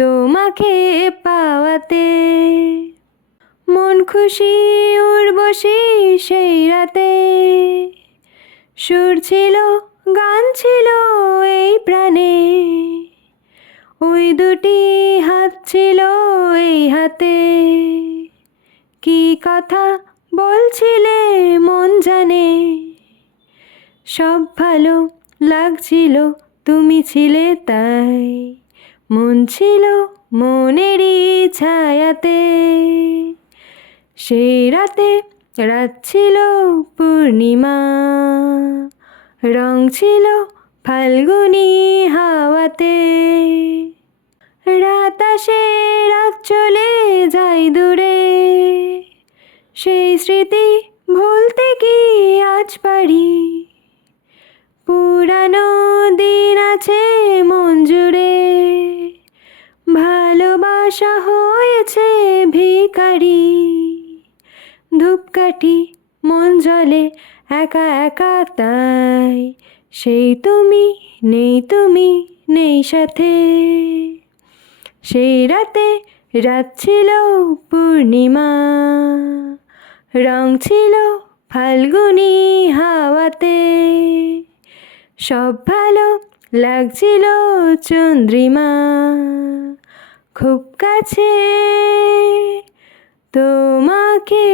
তোমাকে পাওয়াতে মন খুশি উর্বশি সেই রাতে সুর ছিল গান ছিল এই প্রাণে ওই দুটি হাত ছিল এই হাতে কি কথা বলছিলে মন জানে সব ভালো লাগছিল তুমি ছিলে তাই মন ছিল মনেরই ছায়াতে সেই রাতে রাত ছিল পূর্ণিমা রং ছিল ফাল্গুনি হাওয়াতে রাত আসে রাত চলে যাই দূরে সেই স্মৃতি ভুলতে কি আজ পারি পুরানো দিন আছে আশা হয়েছে ভিকারি ধূপকাঠি মন জলে একা একা তাই সেই তুমি নেই তুমি নেই সাথে সেই রাতে রাত ছিল পূর্ণিমা রং ছিল ফাল্গুনি হাওয়াতে সব ভালো লাগছিল চন্দ্রিমা খুব কাছে তোমাকে